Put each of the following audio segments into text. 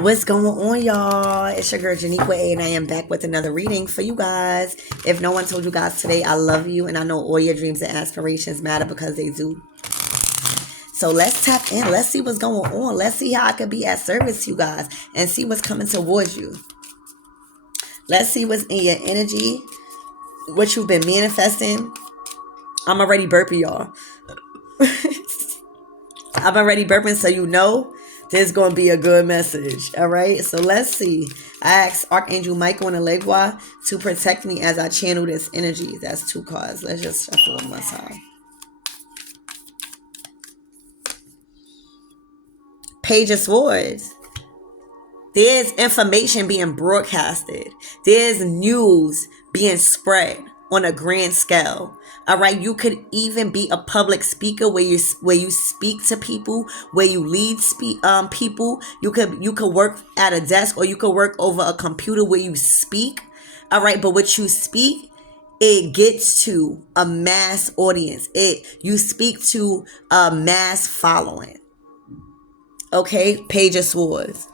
What's going on, y'all? It's your girl Janiqua A, and I am back with another reading for you guys. If no one told you guys today, I love you, and I know all your dreams and aspirations matter because they do. So let's tap in. Let's see what's going on. Let's see how I can be at service to you guys and see what's coming towards you. Let's see what's in your energy, what you've been manifesting. I'm already burping, y'all. I'm already burping, so you know there's going to be a good message. All right, so let's see. I asked Archangel Michael and Alegua to protect me as I channel this energy. That's 2 cards. Let's just shuffle one more time. Page of Swords. There's information being broadcasted. There's news being spread on a grand scale. All right, you could even be a public speaker where you speak to people, where you lead people. You could work at a desk, or you could work over a computer where you speak. All right, but what you speak, it gets to a mass audience. You speak to a mass following. Okay, Page of Swords.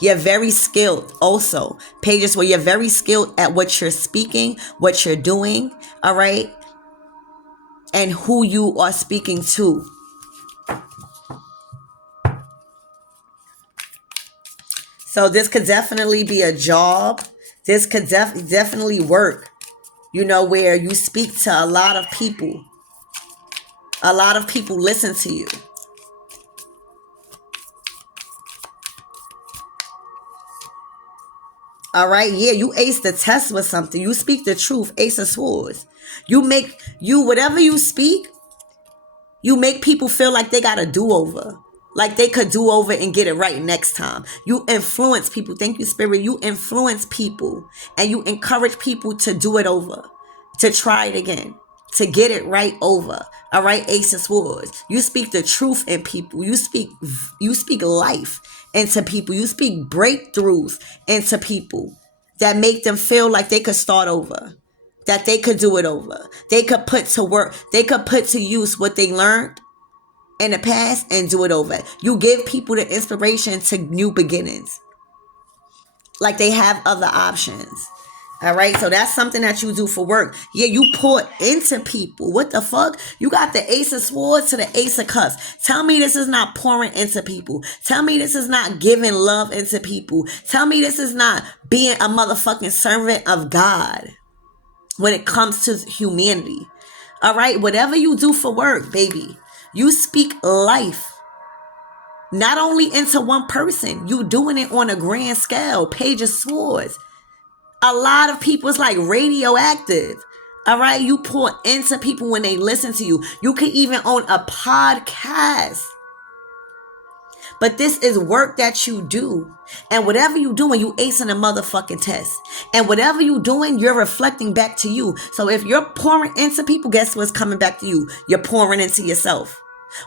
You're very skilled also. Pages where you're very skilled at what you're speaking, what you're doing, all right? And who you are speaking to. So this could definitely be a job. This could definitely work, where you speak to a lot of people. A lot of people listen to you. All right, yeah, you ace the test with something. You speak the truth, Ace of Swords. Whatever you speak, you make people feel like they got a do-over. Like they could do over and get it right next time. You influence people. Thank you, Spirit. You influence people and you encourage people to do it over, to try it again, to get it right over. All right, Ace of Swords. You speak the truth in people. You speak life into people. You speak breakthroughs into people that make them feel like they could start over, that they could do it over. They could put to work. They could put to use what they learned in the past and do it over. You give people the inspiration to new beginnings. Like they have other options. All right, so that's something that you do for work. Yeah, you pour into people. What the fuck? You got the Ace of Swords to the Ace of Cups. Tell me this is not pouring into people. Tell me this is not giving love into people. Tell me this is not being a motherfucking servant of God when it comes to humanity. All right, whatever you do for work, baby, you speak life. Not only into one person, you doing it on a grand scale. Page of Swords. A lot of people, it's like radioactive. All right, you pour into people when they listen to you. You can even own a podcast. But this is work that you do. And whatever you doing, you acing a motherfucking test. And whatever you doing, you're reflecting back to you. So if you're pouring into people, guess what's coming back to you? You're pouring into yourself.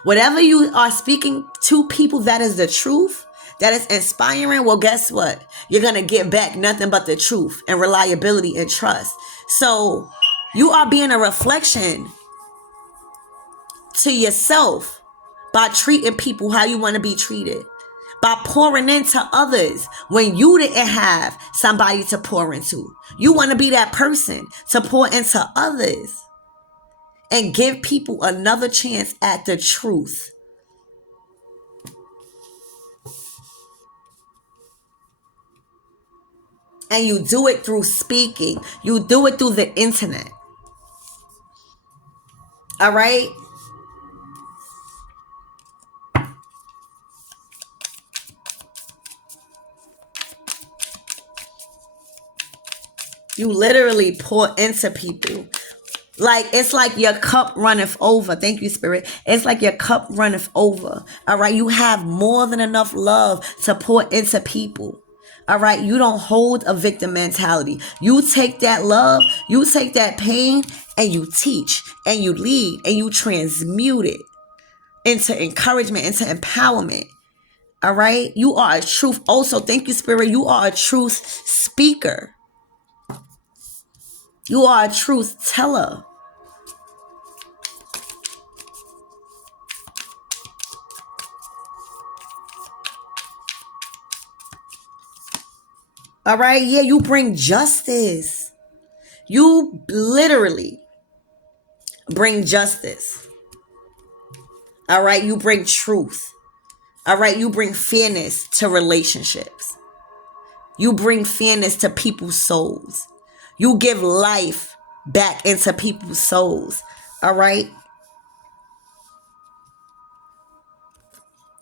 Whatever you are speaking to people, that is the truth, that is inspiring. Well, guess what? You're going to get back nothing but the truth and reliability and trust. So you are being a reflection to yourself by treating people how you want to be treated, by pouring into others when you didn't have somebody to pour into. You want to be that person to pour into others and give people another chance at the truth. And you do it through speaking. You do it through the internet. All right? You literally pour into people. Like, it's like your cup runneth over. Thank you, Spirit. It's like your cup runneth over. All right? You have more than enough love to pour into people. All right? You don't hold a victim mentality. You take that love, you take that pain, and you teach, and you lead, and you transmute it into encouragement, into empowerment. All right? You are a truth. Also, thank you, Spirit. You are a truth speaker. You are a truth teller. All right. Yeah, you bring justice. You literally bring justice. All right. You bring truth. All right. You bring fairness to relationships. You bring fairness to people's souls. You give life back into people's souls. All right.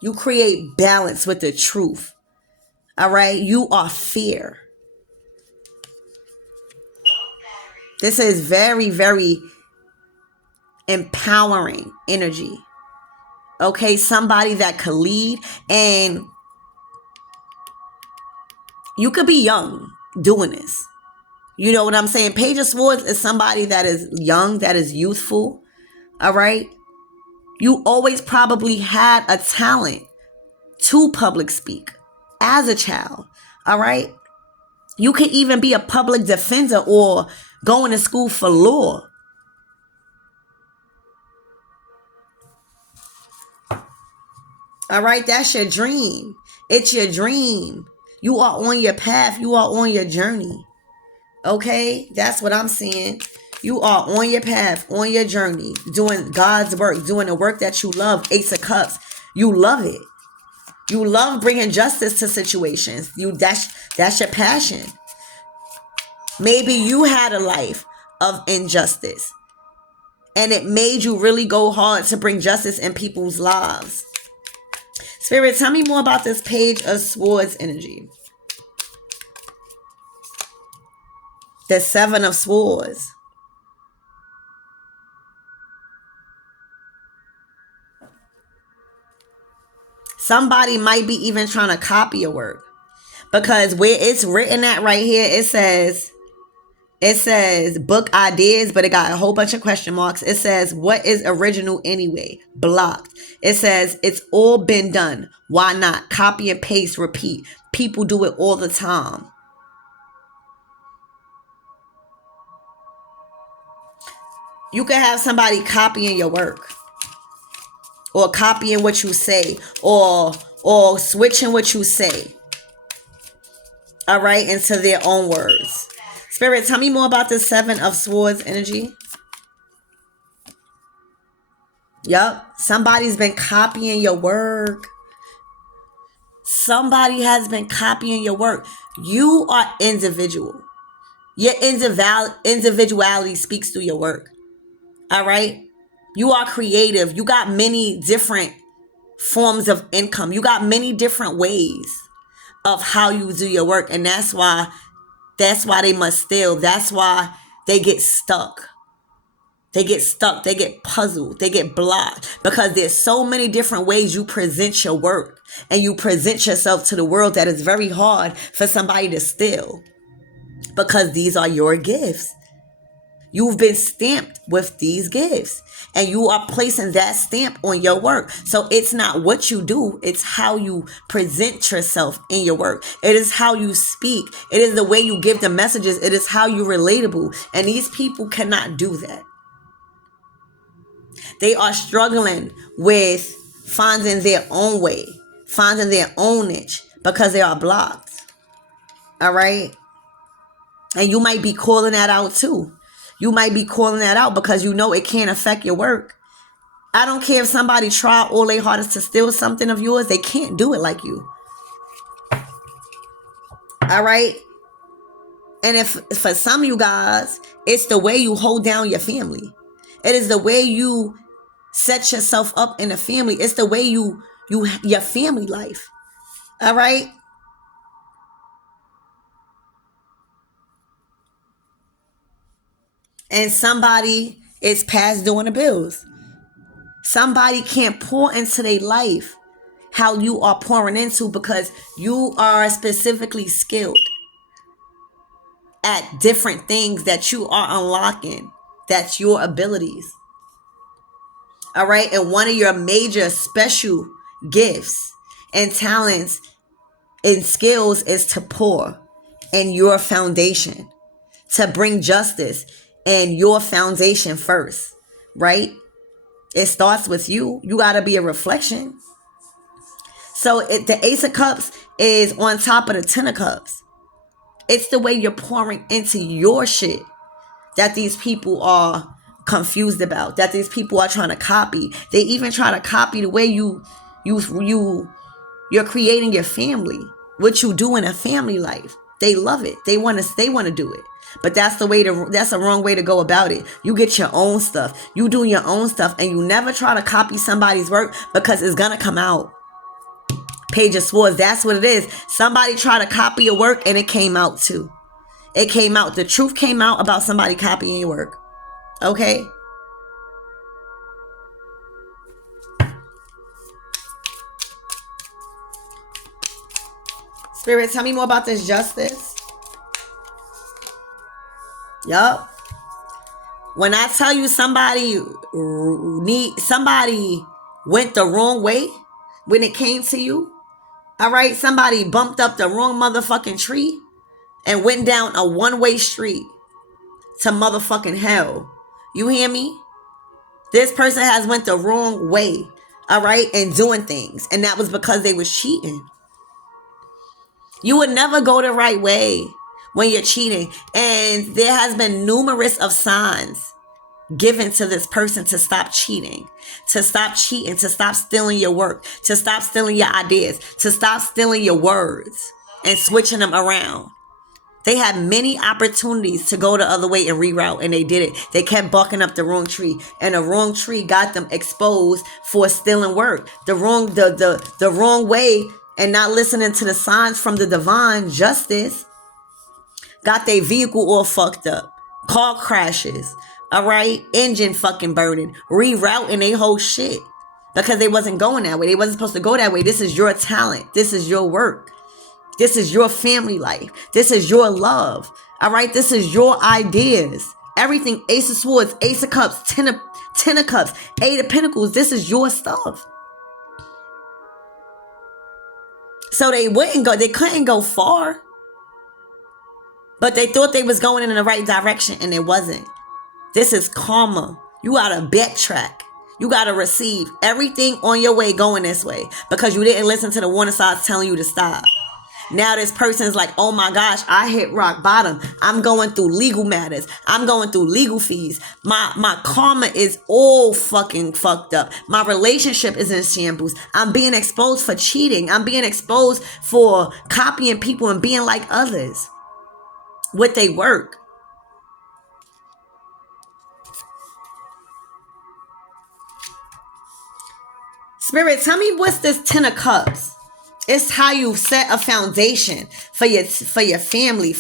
You create balance with the truth. All right. You are fair. This is very, very empowering energy. Okay. Somebody that could lead, and you could be young doing this. You know what I'm saying? Page of Swords is somebody that is young, that is youthful. All right. You always probably had a talent to public speak as a child. All right. You could even be a public defender or going to school for law. All right. That's your dream. It's your dream. You are on your path. You are on your journey. Okay. That's what I'm saying. You are on your path, on your journey, doing God's work, doing the work that you love. Ace of Cups. You love it. You love bringing justice to situations. That's your passion. Maybe you had a life of injustice, and it made you really go hard to bring justice in people's lives. Spirit, tell me more about this Page of Swords energy. The Seven of Swords. Somebody might be even trying to copy your work, because where it's written at right here, it says book ideas, but it got a whole bunch of question marks. It says, what is original anyway? Blocked. It says, it's all been done. Why not? Copy and paste, repeat. People do it all the time. You can have somebody copying your work, or copying what you say, or switching what you say. All right, into their own words. Spirit, tell me more about the Seven of Swords energy. Yup. Somebody's been copying your work. Somebody has been copying your work. You are individual. Your individuality speaks through your work. All right. You are creative. You got many different forms of income. You got many different ways of how you do your work. And that's why they must steal. That's why they get stuck. They get stuck. They get puzzled. They get blocked, because there's so many different ways you present your work and you present yourself to the world that is very hard for somebody to steal, because these are your gifts. You've been stamped with these gifts, and you are placing that stamp on your work. So it's not what you do, it's how you present yourself in your work. It is how you speak. It is the way you give the messages. It is how you're relatable. And these people cannot do that. They are struggling with finding their own way, finding their own niche, because they are blocked. All right. And you might be calling that out too. You might be calling that out because you know it can't affect your work. I don't care if somebody try all their hardest to steal something of yours. They can't do it like you. All right. And if for some of you guys, it's the way you hold down your family. It is the way you set yourself up in a family. It's the way your family life. All right. And somebody is past doing the bills. Somebody can't pour into their life how you are pouring into, because you are specifically skilled at different things that you are unlocking. That's your abilities. All right. And one of your major special gifts and talents and skills is to pour in your foundation, to bring justice in your foundation first, right? It starts with you. You got to be a reflection. So the Ace of Cups is on top of the Ten of Cups. It's the way you're pouring into your shit that these people are confused about, that these people are trying to copy. They even try to copy the way you're creating your family, what you do in a family life. They love it. They want to do it. But that's the wrong way to go about it. You get your own stuff. You do your own stuff, and you never try to copy somebody's work, because it's gonna come out. Page of Swords, that's what it is. Somebody tried to copy your work, and it came out too. It came out. The truth came out about somebody copying your work. Okay? Spirit, tell me more about this justice. Yup. When I tell you somebody went the wrong way when it came to you, all right? Somebody bumped up the wrong motherfucking tree and went down a one-way street to motherfucking hell. You hear me? This person has went the wrong way, all right, and doing things. And that was because they was cheating. You would never go the right way when you're cheating. And there has been numerous of signs given to this person to stop cheating, to stop stealing your work, to stop stealing your ideas, to stop stealing your words and switching them around. They had many opportunities to go the other way and reroute, and they did it. They kept barking up the wrong tree, and the wrong tree got them exposed for stealing work. The wrong way, and not listening to the signs from the divine justice, got their vehicle all fucked up. Car crashes, all right? Engine fucking burning, rerouting their whole shit because they wasn't going that way. They wasn't supposed to go that way. This is your talent. This is your work. This is your family life. This is your love. All right? This is your ideas. Everything. Ace of Swords, Ace of Cups, Ten of Cups, Eight of Pentacles. This is your stuff. So they couldn't go far. But they thought they was going in the right direction, and it wasn't. This is karma. You gotta backtrack. You gotta receive everything on your way going this way because you didn't listen to the warning signs telling you to stop. Now this person is like, oh my gosh, I hit rock bottom. I'm going through legal matters. I'm going through legal fees. My karma is all fucking fucked up. My relationship is in shambles. I'm being exposed for cheating. I'm being exposed for copying people and being like others with their work. Spirit, tell me what's this Ten of Cups? It's how you set a foundation for your family.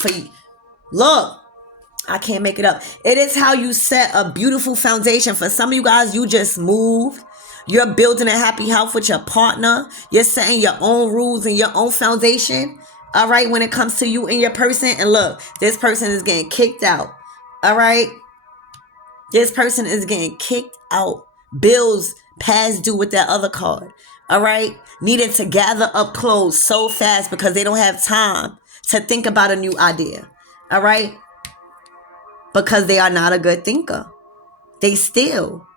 Look, I can't make it up. It is how you set a beautiful foundation. For some of you guys, you just moved. You're building a happy house with your partner. You're setting your own rules and your own foundation. All right, when it comes to you and your person. And look, this person is getting kicked out. All right. This person is getting kicked out. Bills past due with that other card. All right. Needing to gather up clothes so fast because they don't have time to think about a new idea. All right. Because they are not a good thinker. They steal.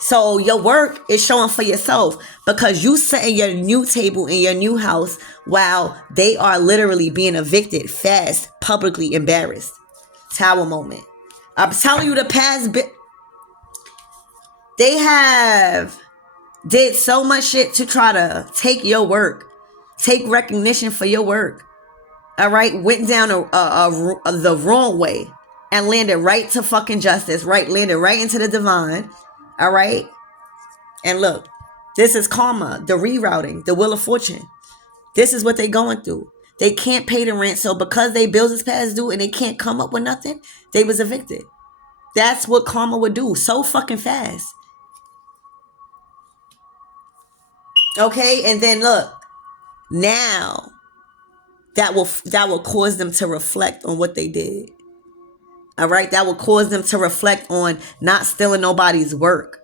So your work is showing for yourself because you setting your new table in your new house while they are literally being evicted fast, publicly embarrassed. Tower moment. I'm telling you the past bit. They have did so much shit to try to take your work, take recognition for your work. All right, went down the wrong way and landed right to fucking justice. Right, landed right into the divine. All right, and look, this is karma, the rerouting, the wheel of fortune. This is what they're going through. They can't pay the rent, so because they bills is past due and they can't come up with nothing, they was evicted. That's what karma would do so fucking fast. Okay, and then look, now that will cause them to reflect on what they did. All right, that will cause them to reflect on not stealing nobody's work.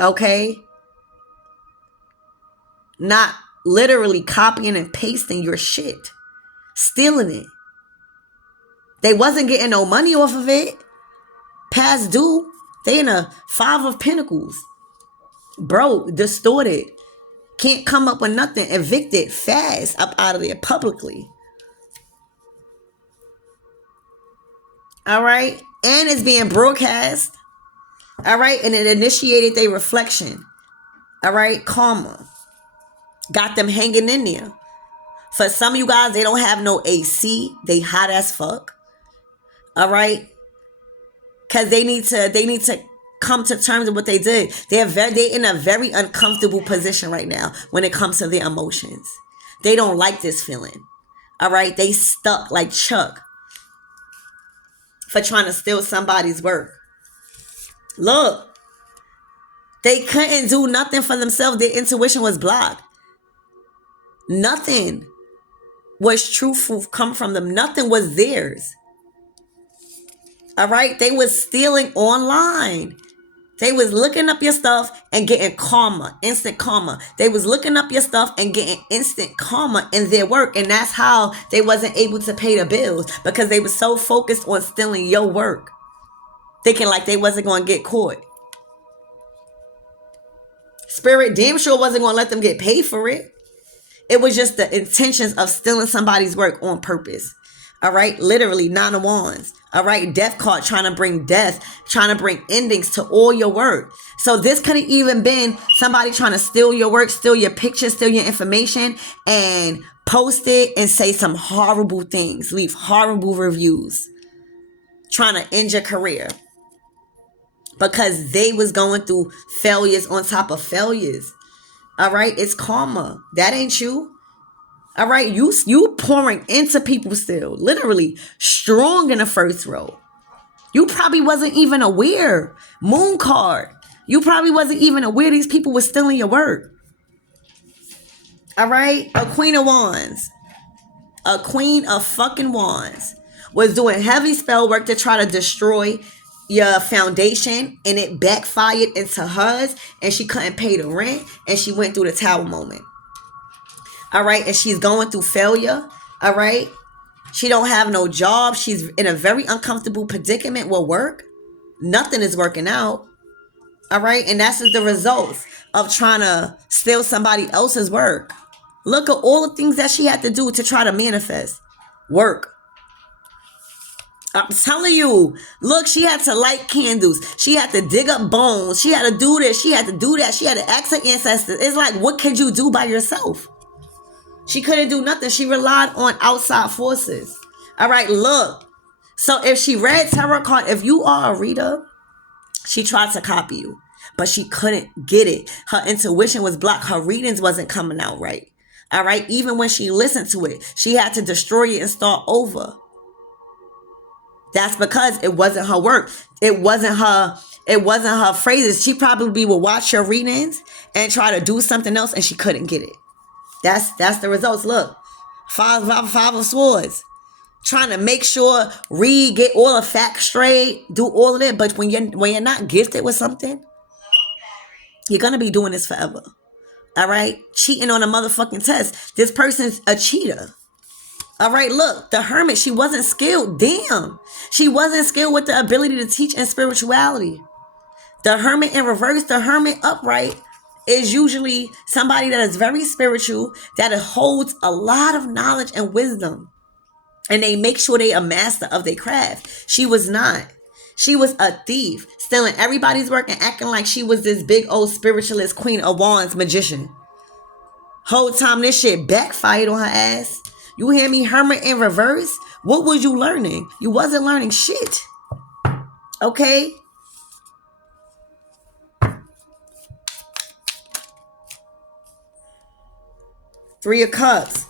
Okay, not literally copying and pasting your shit, stealing it. They wasn't getting no money off of it. Past due. They in a 5 of Pentacles. Broke, distorted. Can't come up with nothing. Evicted fast up out of there publicly. All right. And it's being broadcast. All right. And it initiated their reflection. All right. Karma. Got them hanging in there. For some of you guys, they don't have no AC. They hot as fuck. All right. Because they need to come to terms with what they did. They're in a very uncomfortable position right now when it comes to their emotions. They don't like this feeling. All right. They stuck like Chuck for trying to steal somebody's work. Look, they couldn't do nothing for themselves. Their intuition was blocked. Nothing was truthful come from them. Nothing was theirs. All right. They was stealing online. They was looking up your stuff and getting karma, instant karma. They was looking up your stuff and getting instant karma in their work. And that's how they wasn't able to pay the bills, because they was so focused on stealing your work, thinking like they wasn't going to get caught. Spirit damn sure wasn't going to let them get paid for it. It was just the intentions of stealing somebody's work on purpose. All right. Literally, 9 of Wands. All right. Death card, trying to bring death, trying to bring endings to all your work. So this could have even been somebody trying to steal your work, steal your pictures, steal your information, and post it and say some horrible things, leave horrible reviews, trying to end your career because they was going through failures on top of failures. All right. It's karma. That ain't you. All right. You pouring into people still, literally strong in the first row. You probably wasn't even aware. Moon card. You probably wasn't even aware these people were stealing your work. All right. A Queen of Wands. A Queen of fucking Wands was doing heavy spell work to try to destroy your foundation, and it backfired into hers, and she couldn't pay the rent, and she went through the Tower moment. All right. And she's going through failure. All right. She don't have no job. She's in a very uncomfortable predicament with work. Nothing is working out. All right. And that's just the results of trying to steal somebody else's work. Look at all the things that she had to do to try to manifest work. I'm telling you, look, she had to light candles. She had to dig up bones. She had to do this. She had to do that. She had to ask her ancestors. It's like, what could you do by yourself? She couldn't do nothing. She relied on outside forces. All right, look. So if she read tarot card, if you are a reader, she tried to copy you, but she couldn't get it. Her intuition was blocked. Her readings wasn't coming out right. All right. Even when she listened to it, she had to destroy it and start over. That's because it wasn't her work. It wasn't her phrases. She probably would watch your readings and try to do something else, and she couldn't get it. That's the results. Look, five of swords, trying to make sure read, get all the facts straight, do all of it. But when you're not gifted with something, you're gonna be doing this forever. All right, cheating on a motherfucking test. This person's a cheater. All right, look, the Hermit, she wasn't skilled. Damn, she wasn't skilled with the ability to teach in spirituality. The Hermit in reverse, the Hermit upright is usually somebody that is very spiritual, that holds a lot of knowledge and wisdom, and they make sure they a master of their craft. She was not. She was a thief, stealing everybody's work and acting like she was this big old spiritualist, Queen of Wands magician. Whole time this shit backfired on her ass. You hear me? Hermit in reverse. What was you learning? You wasn't learning shit. Okay? Three of Cups.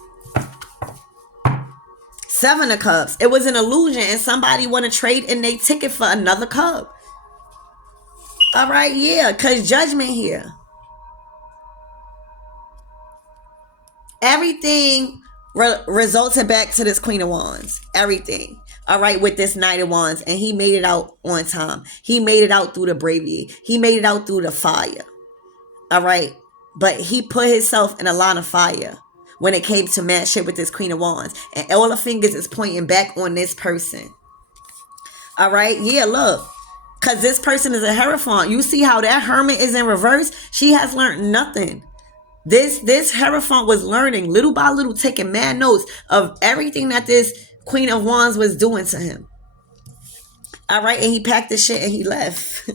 Seven of Cups. It was an illusion, and somebody want to trade in their ticket for another cup. All right, yeah, because Judgment here. Everything resulted back to this Queen of Wands. Everything. All right, with this Knight of Wands. And he made it out on time. He made it out through the bravery. He made it out through the fire. All right. But he put himself in a line of fire when it came to match with this Queen of Wands. And all the fingers is pointing back on this person. All right. Yeah, look. Because this person is a Hierophant. You see how that Hermit is in reverse? She has learned nothing. This Hierophant was learning little by little, taking mad notes of everything that this Queen of Wands was doing to him. All right, and he packed the shit and he left.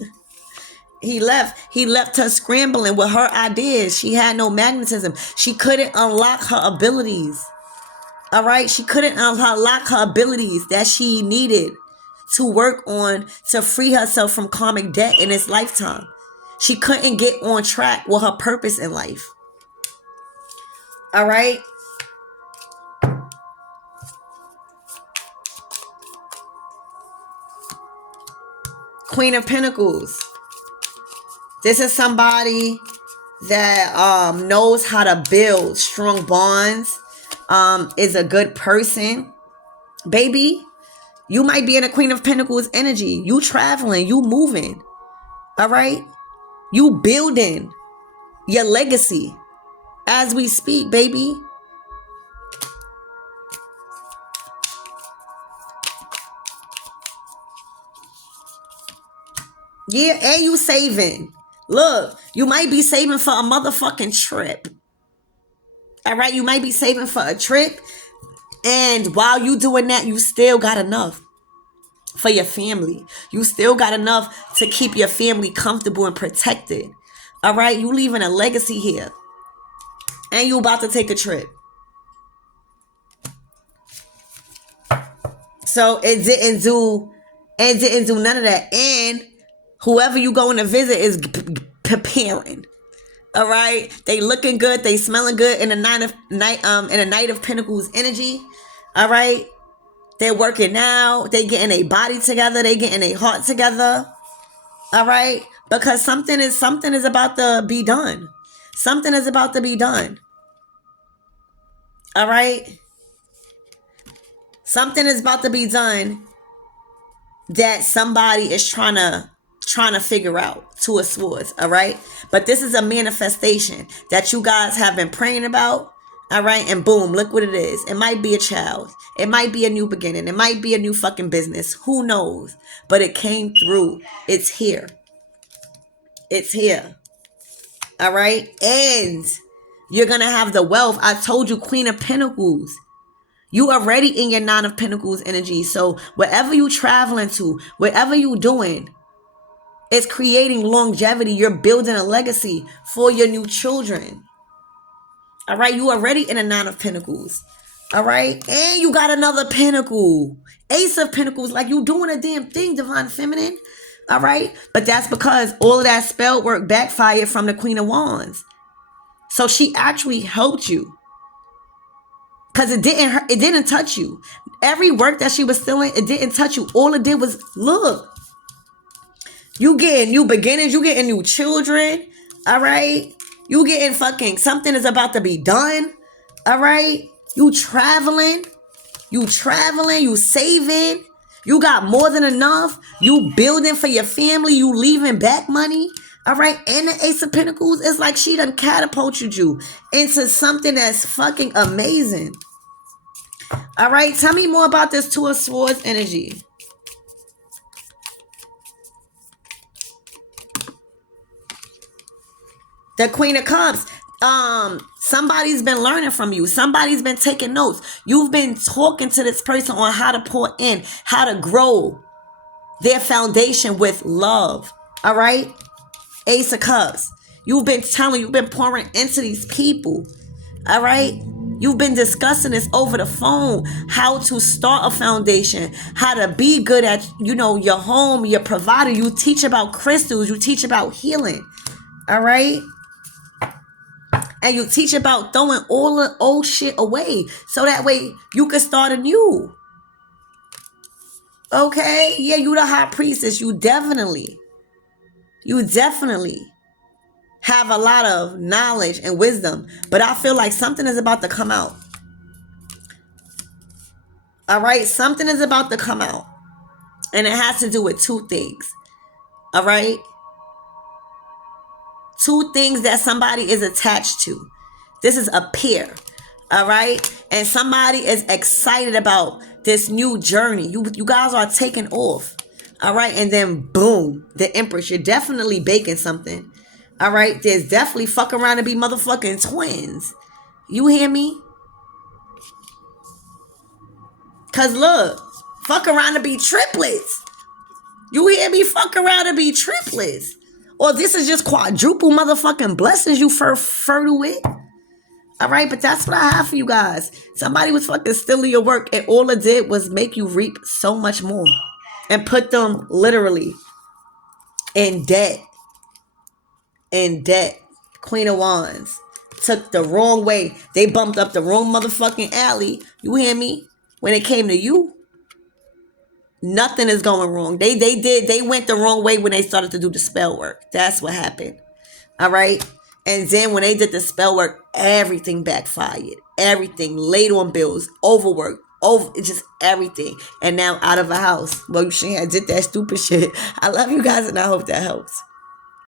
He left her scrambling with her ideas. She had no magnetism. She couldn't unlock her abilities. All right, she couldn't unlock her abilities that she needed to work on to free herself from karmic debt in this lifetime. She couldn't get on track with her purpose in life. All right. Queen of Pentacles. This is somebody that knows how to build strong bonds, is a good person. Baby, you might be in a Queen of Pentacles energy. You traveling, you moving. All right. You building your legacy as we speak, baby. Yeah, and you saving. Look, you might be saving for a motherfucking trip. All right, you might be saving for a trip. And while you doing that, you still got enough for your family. You still got enough to keep your family comfortable and protected. All right, you leaving a legacy here. And you about to take a trip. So it didn't do none of that. And whoever you going to visit is preparing. All right, they looking good, they smelling good in the Knight of Pentacles energy. All right, they're working now, they getting a body together, they getting a heart together. All right, because something is about to be done. Something is about to be done. All right, something is about to be done that somebody is trying to figure out, Two of Swords. All right, but this is a manifestation that you guys have been praying about. All right, and boom, look what it is. It might be a child, it might be a new beginning, it might be a new fucking business, who knows, but it came through. It's here. All right, and you're gonna have the wealth. I told you, Queen of Pentacles. You already in your Nine of Pentacles energy. So wherever you traveling to, wherever you doing, it's creating longevity. You're building a legacy for your new children. All right. You already in a Nine of Pentacles. All right. And you got another Pentacle. Ace of Pentacles. Like you doing a damn thing, Divine Feminine. All right. But that's because all of that spell work backfired from the Queen of Wands. So she actually helped you. Because it didn't touch you. Every work that she was stealing, it didn't touch you. All it did was, look, you getting new beginnings, you getting new children, all right? You getting fucking, something is about to be done, all right? You traveling, you saving, you got more than enough, you building for your family, you leaving back money, all right? And the Ace of Pentacles, it's like she done catapulted you into something that's fucking amazing. All right, tell me more about this Two of Swords energy. The Queen of Cups. Somebody's been learning from you. Somebody's been taking notes. You've been talking to this person on how to pour in, how to grow their foundation with love. All right? Ace of Cups. You've been pouring into these people. All right? You've been discussing this over the phone, how to start a foundation, how to be good at, your home, your provider. You teach about crystals. You teach about healing. All right? And you teach about throwing all the old shit away so that way you can start anew. Okay? Yeah, you the high priestess. You definitely have a lot of knowledge and wisdom. But I feel like something is about to come out. All right? Something is about to come out. And it has to do with two things. All right? Two things that somebody is attached to. This is a pair. All right? And somebody is excited about this new journey. You guys are taking off. All right? And then boom, the Empress. You're definitely baking something. All right, there's definitely fuck around to be motherfucking twins. You hear me? Cause look, fuck around to be triplets. You hear me? Fuck around to be triplets. Or this is just quadruple motherfucking blessings you fertile with. All right, but that's what I have for you guys. Somebody was fucking stealing your work, and all it did was make you reap so much more and put them literally in debt. In debt. Queen of Wands took the wrong way. They bumped up the wrong motherfucking alley. You hear me? When it came to you, nothing is going wrong. They went the wrong way when they started to do the spell work. That's what happened. All right. And then when they did the spell work, everything backfired. Everything laid on bills, overworked, just everything. And now out of a house. Well, you shouldn't have did that stupid shit. I love you guys and I hope that helps.